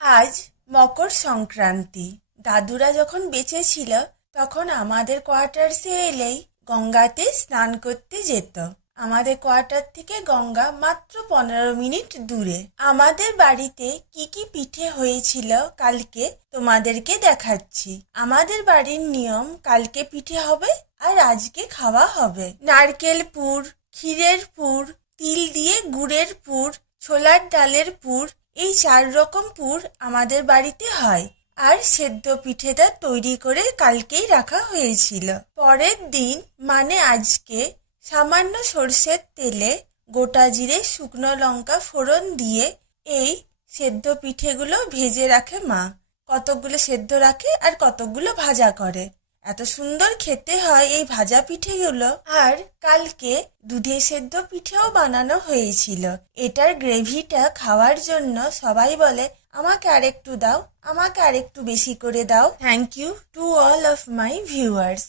আজ মকর সংক্রান্তি। দাদুরা যখন বেঁচে ছিল তখন আমাদের কোয়ার্টার্সে এলেই গঙ্গাতে স্নান করতে যেত। আমাদের কোয়ার্টার থেকে গঙ্গা মাত্র 15 মিনিট দূরে। আমাদের বাড়িতে কি কি পিঠে হয়েছিল কালকে তোমাদেরকে দেখাচ্ছি। আমাদের বাড়ির নিয়ম কালকে পিঠে হবে আর আজকে খাওয়া হবে। নারকেল পুর, ক্ষীরের পুর, তিল দিয়ে গুড়ের পুর, ছোলার ডালের পুর, এই 4 রকম পুর আমাদের বাড়িতে হয়। আর সেদ্ধ পিঠেটা তৈরি করে কালকেই রাখা হয়েছিল। পরের দিন মানে আজকে সামান্য সর্ষের তেলে গোটা জিরে, শুকনো লঙ্কা ফোড়ন দিয়ে এই সেদ্ধ পিঠেগুলো ভেজে রাখে মা। কতকগুলো সেদ্ধ রাখে আর কতকগুলো ভাজা করে। এত সুন্দর খেতে হয় এই ভাজা পিঠেগুলো। আর কালকে দুধে সেদ্ধ পিঠেও বানানো হয়েছিল। এটার গ্রেভিটা খাওয়ার জন্য সবাই বলে, আমাকে আরেকটু দাও, আমাকে আরেকটু বেশি করে দাও। Thank you to all of my viewers.